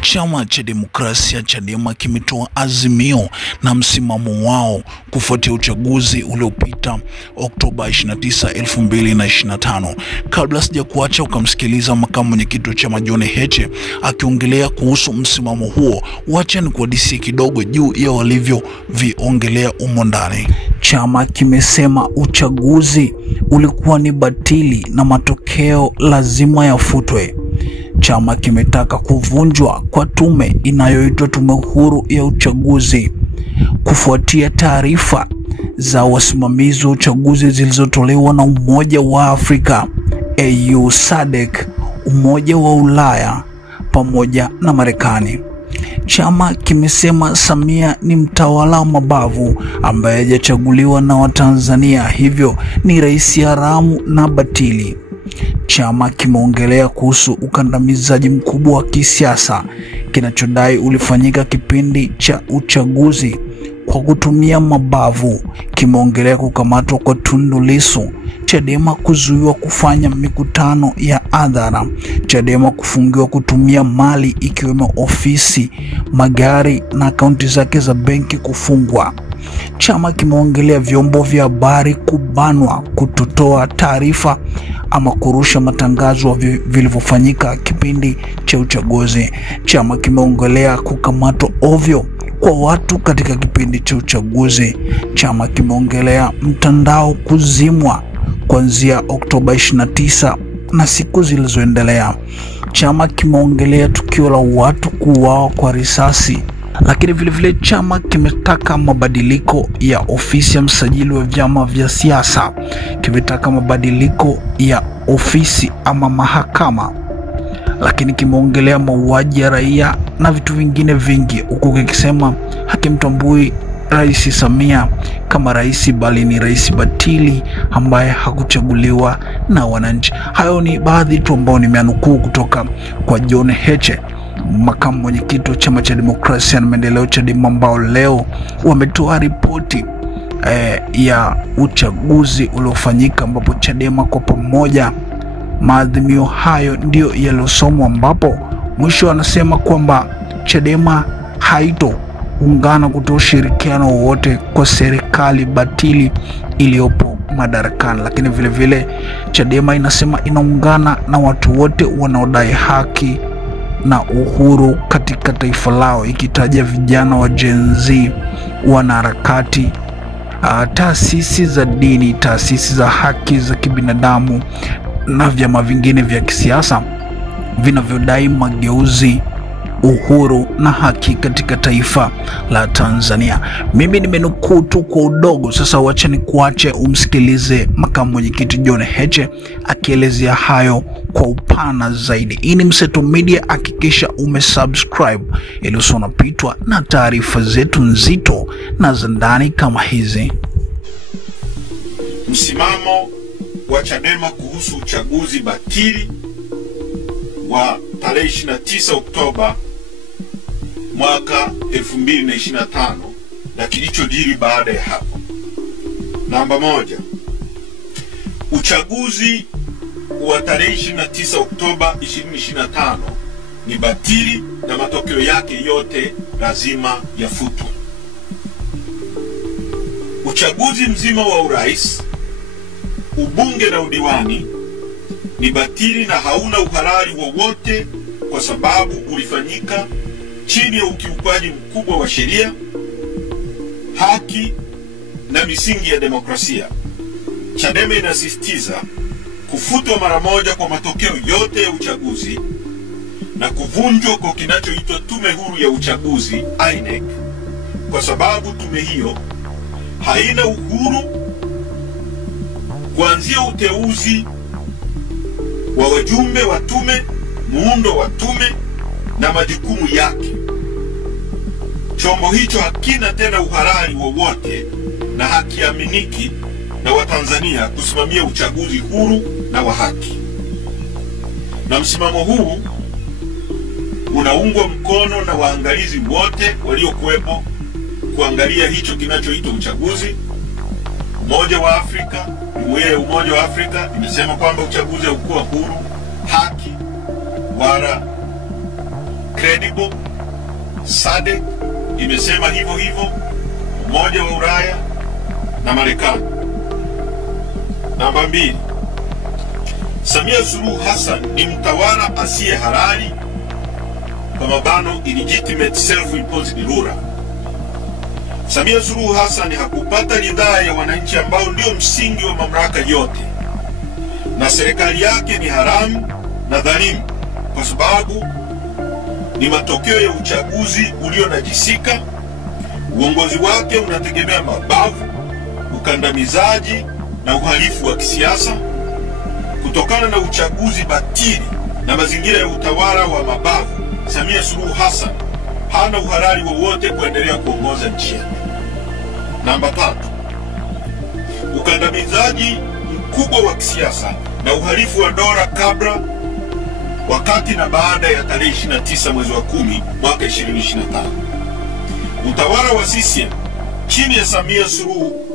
Chama cha Demokrasia Chadema kimetoa azimio na msimamo wao kufuatia uchaguzi uliopita Oktoba 29, 2025. Kabla sija kuacha ukamsikiliza makamu mwenyekiti wa chama John Heche akiongelea kuhusu msimamo huo, wacha nikuhadisie kidogo juu ya walivyo viongelea umo ndani. Chama kimesema uchaguzi ulikuwa ni batili na matokeo lazima yafutwe. Chama kimetaka kuvunjwa kwa tume inayoitwa Tume Huru ya Uchaguzi kufuatia taarifa za wasimamizi wa uchaguzi zilizotolewa na Umoja wa Afrika, AU, SADC, Umoja wa Ulaya pamoja na Marekani. Chama kimesema Samia ni mtawala wa mabavu ambaye hajachaguliwa na Watanzania, hivyo ni rais haramu na batili. Chama kimeongelea kuhusu ukandamizaji mkubwa wa kisiasa kinachodai ulifanyika kipindi cha uchaguzi kwa kutumia mabavu. Kimeongelea kukamatwa kwa Tundu Lissu, Chadema kuzuiwa kufanya mikutano ya hadhara, Chadema kufungiwa kutumia mali ikiwemo ofisi, magari na akaunti zake za benki kufungwa. Chama kimeongelea vyombo vya habari kubanwa kutotoa taarifa ama kurusha matangazo vilivyofanyika kipindi cha uchaguzi. Chama kimeongelea kukamatwa ovyo kwa watu katika kipindi cha uchaguzi. Chama kimeongelea mtandao kuzimwa kuanzia Oktoba 29 na siku zilizoendelea. Chama kimeongelea tukio la watu kuuawa kwa risasi. Lakini vile chama kimetaka mabadiliko ya ofisi ya msajili wa vyama vya siasa, kimetaka mabadiliko ya ofisi ama mahakama, lakini kimeongelea mauaji ya raia na vitu vingine vingi, huku kikisema hakimtambui Rais Samia kama rais, bali ni rais batili ambaye hakuchaguliwa na wananchi. Hayo ni baadhi tu ambao nimeanukuu kutoka kwa John Heche, makamu mwenyekiti wa chama cha Demokrasia na Maendeleo Chadema, ambao leo wametoa ripoti ya uchaguzi uliofanyika, ambapo Chadema kwa pamoja maadhimio hayo ndio yaliyosomwa, ambapo mwisho anasema kwamba Chadema haitoungana kutoa ushirikiano wowote kwa serikali batili iliyopo madarakani. Lakini vile Chadema inasema inaungana na watu wote wanaodai haki na uhuru katika taifa lao, ikitaja vijana wa Gen Z, wanaharakati, taasisi za dini, taasisi za haki za kibinadamu na vyama vingine vya kisiasa vinavyodai mageuzi, uhuru na haki katika taifa la Tanzania. Mimi nimenukuu tu kwa udogo, sasa wacha nikuache umsikilize makamu mwenyekiti John Heche akielezea hayo kwa upana zaidi. Hii ni Mseto Media, hakikisha umesubscribe ili usionapitwa na taarifa zetu nzito na za ndani kama hizi. Msimamo wa Chadema kuhusu uchaguzi batili wa tarehe 29 Oktoba mwaka 2025 na kilichojiri baada ya hapo. Namba 1. Uchaguzi wa tarehe 29 Oktoba 2025 ni batili na matokeo yake yote lazima yafutwe. Uchaguzi mzima wa urais, ubunge na udiwani ni batili na hauna uhalali wowote kwa sababu ulifanyika chini ya ukiukwaji mkubwa wa sheria, haki na misingi ya demokrasia. Chadema inasisitiza kufutwa mara moja kwa matokeo yote ya uchaguzi na kuvunjwa kwa kinachoitwa Tume Huru ya Uchaguzi INEC, kwa sababu tume hiyo haina uhuru kuanzia uteuzi wa wajumbe wa tume, muundo wa tume na majukumu yake. Chombo hicho hakina tena uhalali wowote na hakiaminiki na Watanzania kusimamia uchaguzi huru na wa haki. Na msimamo huu unaungwa mkono na waangalizi wote waliokuwepo kuangalia hicho kinachoitwa uchaguzi: Umoja wa Afrika, Jumuiya ya Umoja wa Afrika imesema kwamba uchaguzi haukuwa huru, haki wala credible. SADC imesema hivyo hivyo, Umoja wa Ulaya na Marekani. Namba 2, Samia Suluhu Hassan ni mtawala asiye halali, kwa mabano illegitimate self-imposed ruler. Samia Suluhu Hassan hakupata ridhaa ya wananchi ambao ndio msingi wa mamlaka yote, na serikali yake ni haramu na dhalimu kwa sababu ni matokeo ya uchaguzi ulionajisika. Uongozi wake unategemea mabavu, ukandamizaji na uhalifu wa kisiasa. Kutokana na uchaguzi batili na mazingira ya utawala wa mabavu, Samia Suluhu Hassan hana uhalali wowote kuendelea kuongoza nchi yake. Namba 3, ukandamizaji mkubwa wa kisiasa na uhalifu wa dola kabla, wakati na baada ya tarehe 29 mwezi wa 10 mwaka 2025. Utawala wa CCM chini ya Samia Suluhu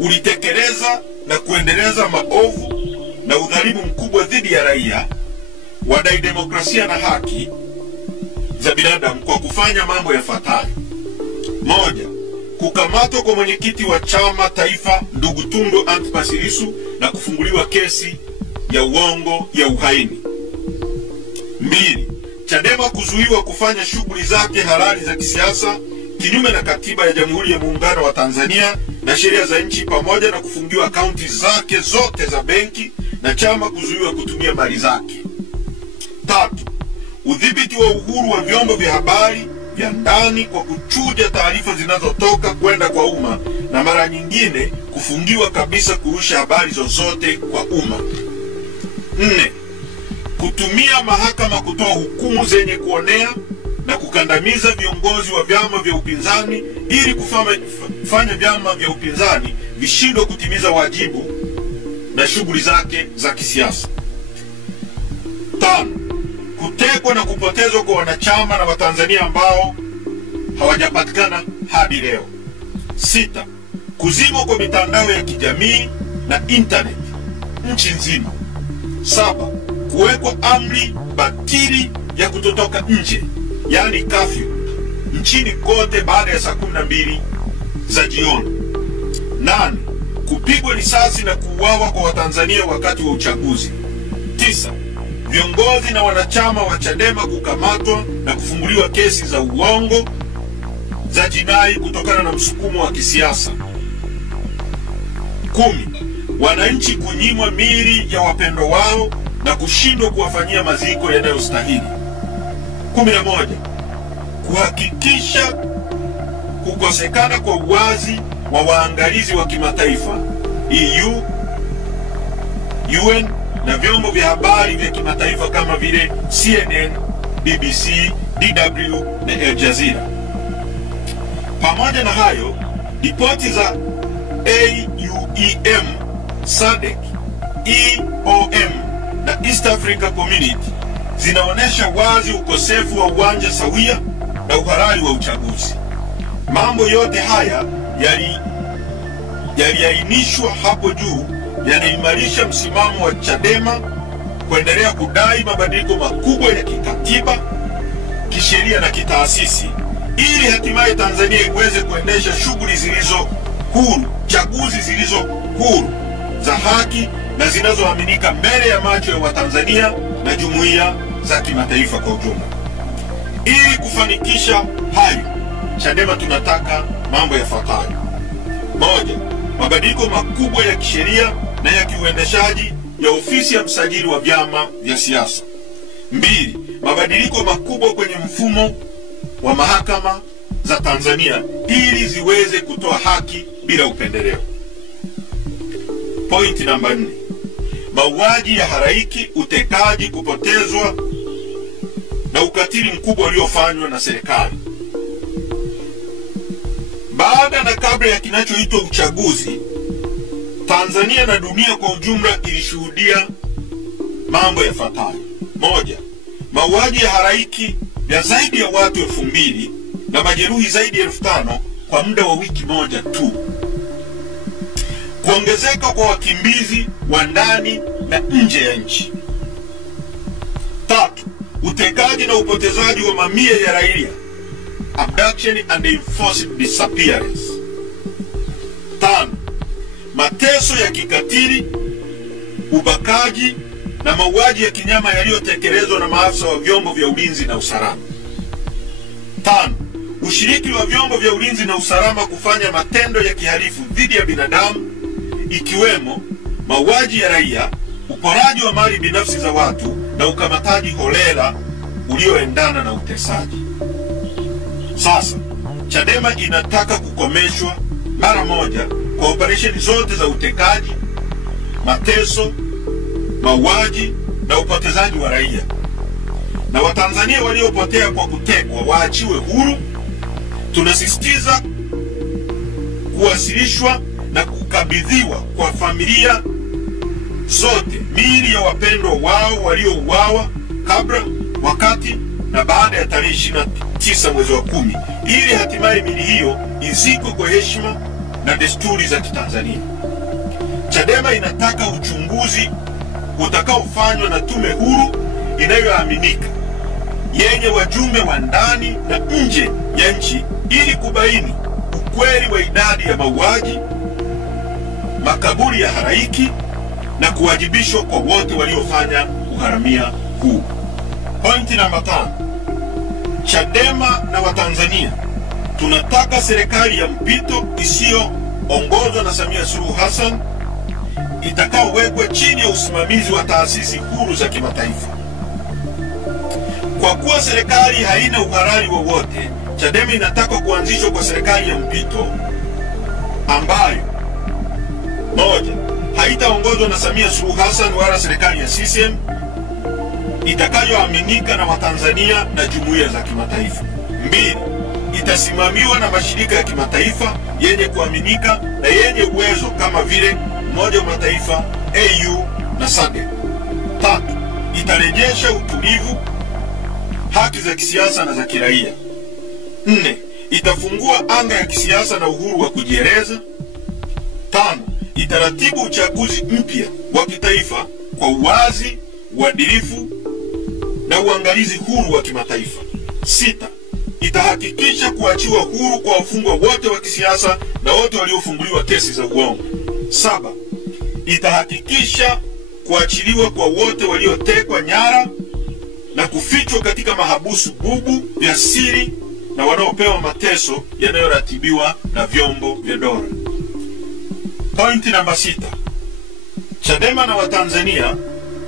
ulitekeleza na kuendeleza maovu na udhalimu mkubwa dhidi ya raia, wadai demokrasia na haki za binadamu kwa kufanya mambo yafuatayo. 1, kukamatwa kwa mwenyekiti wa chama taifa ndugu Tundu Antipas Lissu na kufunguliwa kesi ya uongo ya uhaini. 2, Chadema kuzuiwa kufanya shughuli zake halali za kisiasa kinyume na katiba ya Jamhuri ya Muungano wa Tanzania na sheria za nchi, pamoja na kufungiwa akaunti zake zote za benki na chama kuzuiwa kutumia mali zake. 3, udhibiti wa uhuru wa vyombo vya habari vya ndani kwa kuchuja taarifa zinazotoka kwenda kwa umma na mara nyingine kufungiwa kabisa kurusha habari zozote kwa umma. 4, kutumia mahakama kutoa hukumu zenye kuonea na kukandamiza viongozi wa vyama vya upinzani ili kufanya vyama vya upinzani vishindwe kutimiza wajibu na shughuli zake za kisiasa. 5, kutekwa na kupotezwa kwa wanachama na Watanzania ambao hawajapatikana hadi leo. 6, kuzimwa kwa mitandao ya kijamii na internet nchi nzima. 7, kuwekwa amri batili ya kutotoka nje, yani curfew, nchini kote baada ya saa 12 za jioni. 8, kupigwa risasi na kuuawa kwa Watanzania wakati wa uchaguzi. 9, viongozi na wanachama wa Chadema kukamatwa na kufunguliwa kesi za uongo za jinai kutokana na msukumo wa kisiasa. 10, wananchi kunyimwa miili ya wapendwa wao na kushindwa kuwafanyia maziko yanayostahili. 11, kuhakikisha kukosekana kwa uwazi wa waangalizi wa kimataifa EU, UN na vyombo vya habari vya kimataifa kama vile CNN, BBC, DW na Al Jazeera. Pamoja na hayo, ripoti za AUEM, SADC, EOM na East Africa Community zinaonesha wazi ukosefu wa uwanja sawia na uhalali wa uchaguzi. Mambo yote haya yaliainishwa hapo juu yanaimarisha msimamo wa Chadema kuendelea kudai mabadiliko makubwa ya kikatiba, kisheria na kitaasisi ili hatimaye Tanzania iweze kuendesha shughuli zilizo huru, chaguzi zilizo huru, za haki na zinazoaminika mbele ya macho ya Watanzania na jumuiya za kimataifa kwa ujumla. Ili kufanikisha hayo, Chadema tunataka mambo yafuatayo. 1, mabadiliko makubwa ya kisheria na ya kiuendeshaji ya ofisi ya msajili wa vyama vya siasa. 2, mabadiliko makubwa kwenye mfumo wa mahakama za Tanzania ili ziweze kutoa haki bila upendeleo. Point namba 4, mauaji ya halaiki, utekaji, kupotezwa na ukatili mkubwa uliofanywa na serikali. Baada na kabla ya kinachoitwa uchaguzi, Tanzania na dunia kwa ujumla ilishuhudia mambo yafuatayo. 1, mauaji ya halaiki ya zaidi ya watu 2000 na majeruhi zaidi ya 5000 kwa muda wa wiki moja tu. Kwa kuongezeka kwa wakimbizi wa ndani na nje ya nchi. 3. Utekaji na upotezaji wa mamia ya raia, abduction and enforced disappearance. 5. Mateso ya kikatili, ubakaji na mauaji ya kinyama yaliyotekelezwa na maafisa wa vyombo vya ulinzi na usalama. 5. Ushiriki wa vyombo vya ulinzi na usalama kufanya matendo ya kihalifu dhidi ya binadamu, ikiwemo mauaji ya raia, uporaji wa mali binafsi za watu na ukamataji holela ulioendana na utesaji. Sasa Chadema inataka kukomeshwa mara moja kwa operesheni zote za utekaji, mateso, mauaji na upotezaji wa raia, na Watanzania waliopotea kwa kutekwa waachiwe huru. Tunasisitiza kuwasilishwa na kukabidhiwa kwa familia zote miili ya wapendwa wao waliouawa kabla, wakati na baada ya tarehe 29 mwezi wa 10, ili hatimaye miili hiyo izikwe kwa heshima na desturi za Kitanzania. Chadema inataka uchunguzi utakaofanywa na tume huru inayoaminika yenye wajumbe wa ndani na nje ya nchi ili kubaini ukweli wa idadi ya mauaji, makaburi ya halaiki na kuwajibishwa kwa wote waliofanya uharamia huu. Pointi namba 5. Chadema na Watanzania tunataka serikali ya mpito isiyoongozwa na Samia Suluhu Hassan itakaowekwa chini ya usimamizi wa taasisi huru za kimataifa. Kwa kuwa serikali haina uhalali wowote, Chadema inataka kuanzishwa kwa serikali ya mpito ambayo: 1. haitaongozwa na Samia Suluhu Hassan wala serikali ya CCM, itakayoaminika na Watanzania na jumuiya za kimataifa. 2. itasimamiwa na mashirika ya kimataifa yenye kuaminika na yenye uwezo kama vile Umoja wa Mataifa, AU na SADC. 3. itarejesha utulivu, haki za kisiasa na za kiraia. 4. itafungua anga ya kisiasa na uhuru wa kujieleza. 5. itaratibu uchaguzi mpya wa kitaifa kwa uwazi, uadilifu na uangalizi huru wa kimataifa. 6. itahakikisha kuachiwa huru kwa wafungwa wote wa kisiasa na wote waliofunguliwa kesi za uongo. 7. itahakikisha kuachiliwa kwa wote waliotekwa nyara na kufichwa katika mahabusu bubu vya siri na wanaopewa mateso yanayoratibiwa na vyombo vya dola. Pointi namba 6. Chadema na Watanzania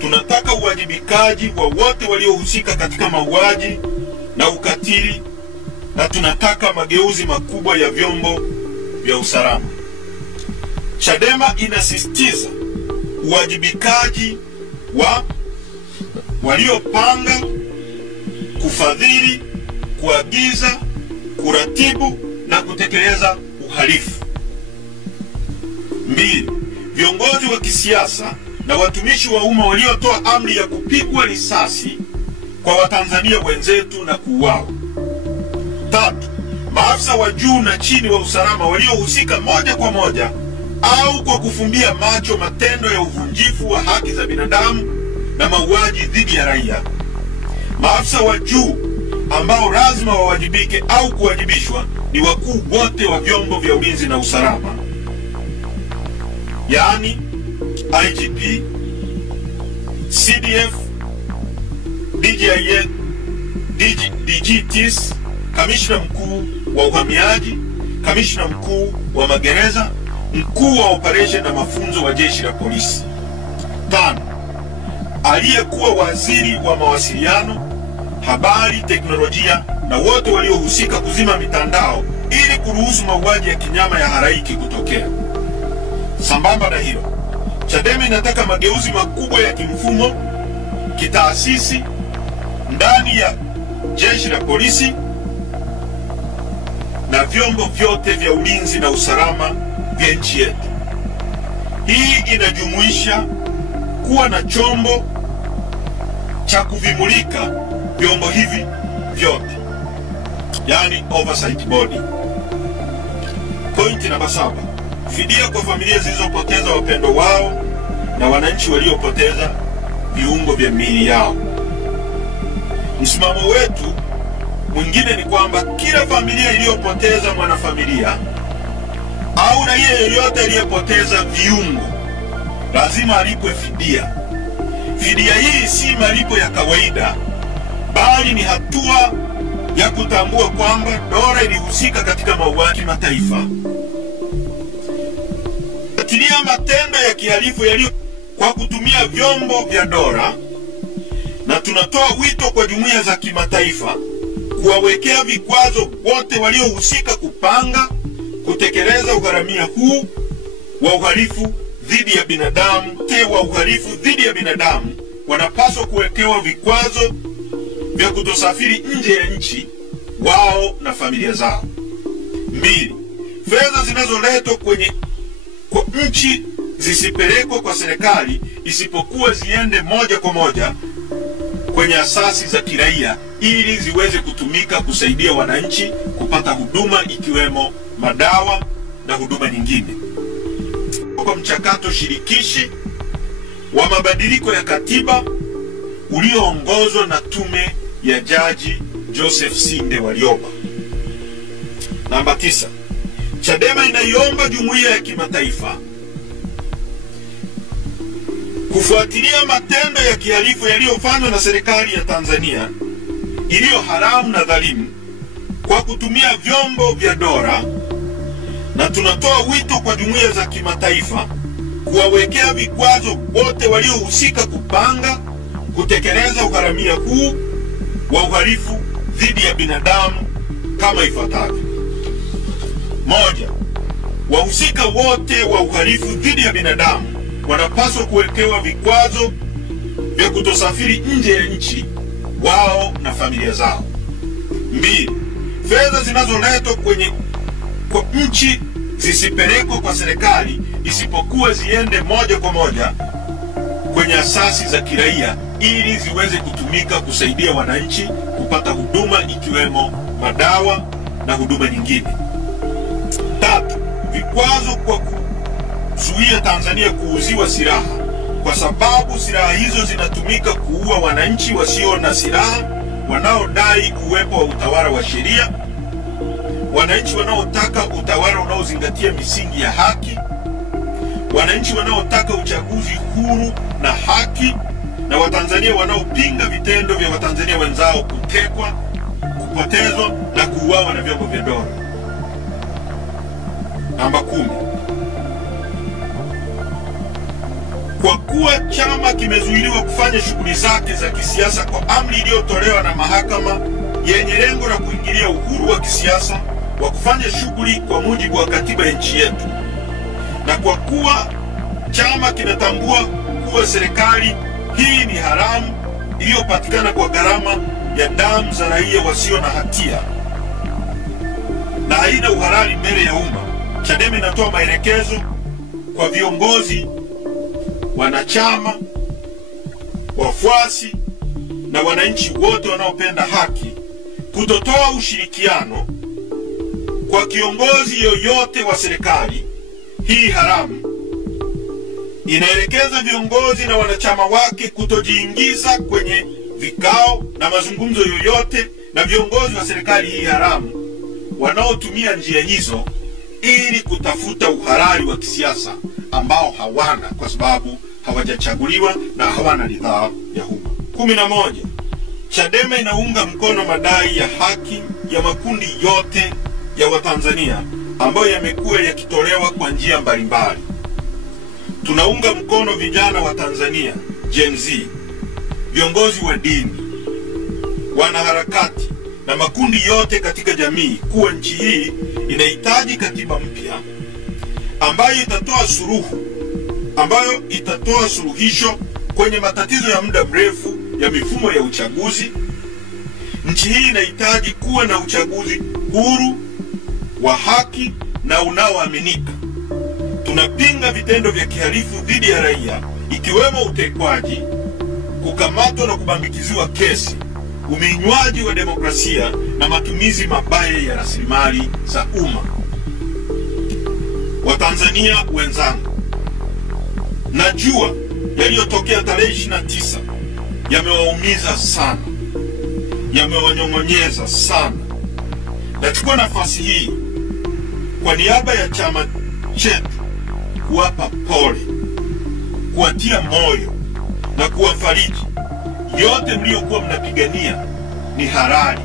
tunataka uwajibikaji wa wote waliohusika katika mauaji na ukatili, na tunataka mageuzi makubwa ya vyombo vya usalama. Chadema inasisitiza uwajibikaji wa waliopanga, kufadhili, kuagiza, kuratibu na kutekeleza uhalifu. 2. viongozi wa kisiasa na watumishi wa umma waliotoa amri ya kupigwa risasi kwa Watanzania wenzetu na kuuawa. 3. maafisa wa juu na chini wa usalama waliohusika moja kwa moja au kwa kufumbia macho matendo ya uvunjifu wa haki za binadamu na mauaji dhidi ya raia. Maafisa wa juu ambao lazima wawajibike au kuwajibishwa ni wakuu wote wa vyombo vya ulinzi na usalama, yaani IGP, CDF, DGTs, kamishna mkuu wa uhamiaji, kamishna mkuu wa magereza, mkuu wa operation na mafunzo wa jeshi la polisi. 5. aliyekuwa waziri wa mawasiliano, habari, teknolojia na wote waliohusika kuzima mitandao ili kuruhusu mauaji ya kinyama ya halaiki kutokea. Sambamba na hilo, Chadema inataka mageuzi makubwa ya kimfumo, kitaasisi ndani ya jeshi la polisi na vyombo vyote vya ulinzi na usalama vya nchi yetu. Hii inajumuisha kuwa na chombo cha kuvimulika vyombo hivi vyote, yani oversight body. Pointi namba 7. fidia kwa familia zilizopoteza wapendo wao na wananchi waliopoteza viungo vya miili yao. Msimamo wetu mwingine ni kwamba kila familia iliyopoteza mwanafamilia au raia yeyote aliyepoteza viungo lazima alipwe fidia. Fidia hii si malipo ya kawaida, bali ni hatua ya kutambua kwamba dola ilihusika katika mauaji kimataifa. Kufuatilia matendo ya kihalifu yaliyo kwa kutumia vyombo vya dola, na tunatoa wito kwa jumuiya za kimataifa kuwawekea vikwazo wote waliohusika kupanga, kutekeleza ugharamia huu wa uhalifu dhidi ya binadamu. Wa uhalifu dhidi ya binadamu wanapaswa kuwekewa vikwazo vya kutosafiri nje ya nchi wao na familia zao. 2. Fedha zinazoletwa kwa nchi zisipelekwe kwa serikali, isipokuwa ziende moja kwa moja kwenye asasi za kiraia ili ziweze kutumika kusaidia wananchi kupata huduma ikiwemo madawa na huduma nyingine. Kwa mchakato shirikishi wa mabadiliko ya katiba ulioongozwa na tume ya Jaji Joseph Sinde Warioba. Namba 9. Chadema inaiomba jumuiya ya kimataifa kufuatilia matendo ya kihalifu yaliyofanywa na serikali ya Tanzania iliyo haramu na dhalimu kwa kutumia vyombo vya dola, na tunatoa wito kwa jumuiya za kimataifa kuwawekea vikwazo wote waliohusika kupanga, kutekeleza ugharamia huu wa uhalifu dhidi ya binadamu kama ifuatavyo. 1. Wahusika wote wa uhalifu dhidi ya binadamu wanapaswa kuwekewa vikwazo vya kutosafiri nje ya nchi wao na familia zao. 2. Fedha zinazoletwa kwa nchi zisipelekwe kwa serikali, isipokuwa ziende moja kwa moja kwenye asasi za kiraia ili ziweze kutumika kusaidia wananchi kupata huduma ikiwemo madawa na huduma nyingine. 3. Vikwazo kwa kuzuia Tanzania kuuziwa silaha, kwa sababu silaha hizo zinatumika kuua wananchi wasio na silaha wanaodai uwepo wa utawala wa sheria, wananchi wanaotaka utawala unaozingatia misingi ya haki, wananchi wanaotaka uchaguzi huru na haki, na Watanzania wanaopinga vitendo vya Watanzania wenzao kutekwa, kupotezwa na kuuawa na vyombo vya dola. Namba 10. Kwa kuwa chama kimezuiliwa kufanya shughuli zake za kisiasa kwa amri iliyotolewa na mahakama yenye lengo la kuingilia uhuru wa kisiasa wa kufanya shughuli kwa mujibu wa katiba ya nchi yetu, na kwa kuwa chama kinatambua kuwa serikali hii ni haramu iliyopatikana kwa gharama ya damu za raia wasio na hatia na haina uhalali mbele ya umma, Chadema inatoa maelekezo kwa viongozi, wanachama, wafuasi na wananchi wote wanaopenda haki kutotoa ushirikiano kwa kiongozi yoyote wa serikali hii haramu. Inaelekeza viongozi na wanachama wake kutojiingiza kwenye vikao na mazungumzo yoyote na viongozi wa serikali hii haramu wanaotumia njia hizo ili kutafuta uhalali wa kisiasa ambao hawana, kwa sababu hawajachaguliwa na hawana ridhaa ya umma. 11. Chadema inaunga mkono madai ya haki ya makundi yote ya Watanzania ambayo yamekuwa yakitolewa kwa njia mbalimbali. Tunaunga mkono vijana wa Tanzania, Gen Z, viongozi wa dini, wanaharakati na makundi yote katika jamii kuwa nchi hii inahitaji katiba mpya ambayo itatoa suluhisho kwenye matatizo ya muda mrefu ya mifumo ya uchaguzi. Nchi hii inahitaji kuwa na uchaguzi huru, wa haki na unaoaminika. Tunapinga vitendo vya kihalifu dhidi ya raia, ikiwemo utekwaji, kukamatwa na kubambikiziwa kesi, uminywaji wa demokrasia na matumizi mabaya ya rasilimali za umma. Watanzania wenzangu, najua yaliyotokea tarehe 29 yamewaumiza sana, yamewanyong'onyeza sana. Nachukua nafasi hii kwa niaba ya chama chetu kuwapa pole, kuwatia moyo na kuwafariji. Yote mliokuwa mnapigania ni halali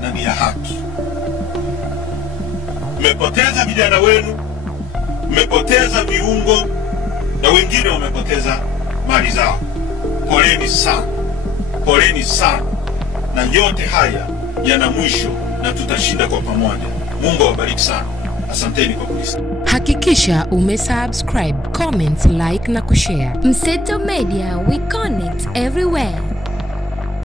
na ni ya haki. Mmepoteza vijana wenu, mmepoteza viungo, na wengine wamepoteza mali zao. Poleni sana, poleni sana, na yote haya yana mwisho na tutashinda kwa pamoja. Mungu awabariki sana. Asanteni kwa kunisikia. Hakikisha umesubscribe, comment, like na kushare. Mseto Media, we connect everywhere.